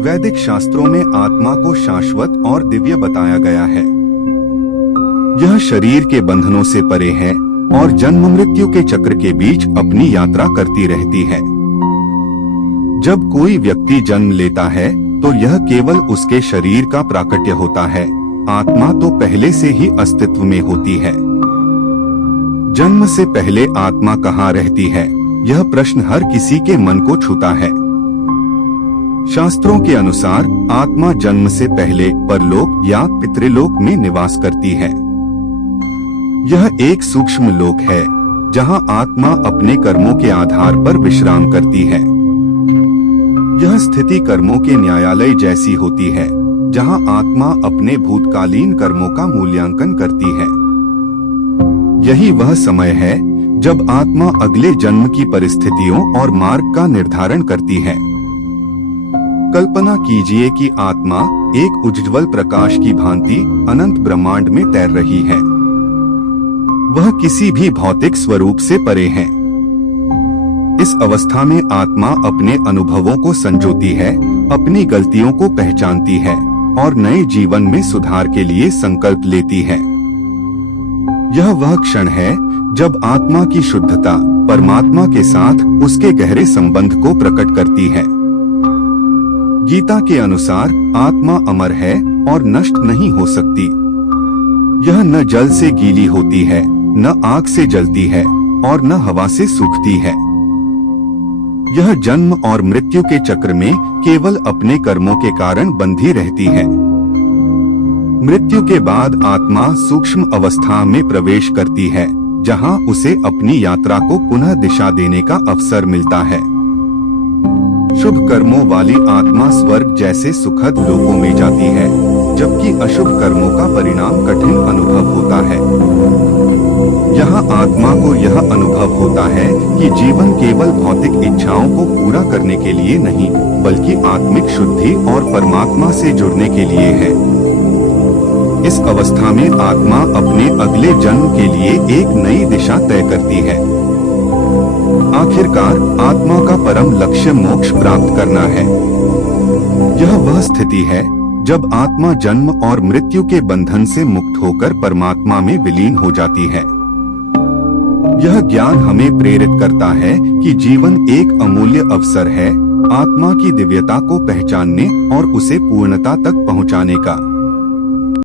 वैदिक शास्त्रों में आत्मा को शाश्वत और दिव्य बताया गया है। यह शरीर के बंधनों से परे है और जन्म मृत्यु के चक्र के बीच अपनी यात्रा करती रहती है। जब कोई व्यक्ति जन्म लेता है तो यह केवल उसके शरीर का प्राकट्य होता है, आत्मा तो पहले से ही अस्तित्व में होती है। जन्म से पहले आत्मा कहाँ रहती है, यह प्रश्न हर किसी के मन को छूता है। शास्त्रों के अनुसार आत्मा जन्म से पहले परलोक या पितृलोक में निवास करती है। यह एक सूक्ष्म लोक है जहां आत्मा अपने कर्मों के आधार पर विश्राम करती है। यह स्थिति कर्मों के न्यायालय जैसी होती है, जहां आत्मा अपने भूतकालीन कर्मों का मूल्यांकन करती है। यही वह समय है जब आत्मा अगले जन्म की परिस्थितियों और मार्ग का निर्धारण करती है। कल्पना कीजिए कि आत्मा एक उज्ज्वल प्रकाश की भांति अनंत ब्रह्मांड में तैर रही है। वह किसी भी भौतिक स्वरूप से परे है। इस अवस्था में आत्मा अपने अनुभवों को संजोती है, अपनी गलतियों को पहचानती है और नए जीवन में सुधार के लिए संकल्प लेती है। यह वह क्षण है जब आत्मा की शुद्धता परमात्मा के साथ उसके गहरे संबंध को प्रकट करती है। गीता के अनुसार आत्मा अमर है और नष्ट नहीं हो सकती। यह न जल से गीली होती है, न आग से जलती है और न हवा से सूखती है। यह जन्म और मृत्यु के चक्र में केवल अपने कर्मों के कारण बंधी रहती है। मृत्यु के बाद आत्मा सूक्ष्म अवस्था में प्रवेश करती है, जहां उसे अपनी यात्रा को पुनः दिशा देने का अवसर मिलता है। शुभ कर्मों वाली आत्मा स्वर्ग जैसे सुखद लोकों में जाती है, जबकि अशुभ कर्मों का परिणाम कठिन अनुभव होता है। यहाँ आत्मा को यह अनुभव होता है कि जीवन केवल भौतिक इच्छाओं को पूरा करने के लिए नहीं, बल्कि आत्मिक शुद्धि और परमात्मा से जुड़ने के लिए है। इस अवस्था में आत्मा अपने अगले जन्म के लिए एक नई दिशा तय करती है। आखिरकार आत्मा का परम लक्ष्य मोक्ष प्राप्त करना है। यह वह स्थिति है जब आत्मा जन्म और मृत्यु के बंधन से मुक्त होकर परमात्मा में विलीन हो जाती है। यह ज्ञान हमें प्रेरित करता है कि जीवन एक अमूल्य अवसर है, आत्मा की दिव्यता को पहचानने और उसे पूर्णता तक पहुंचाने का।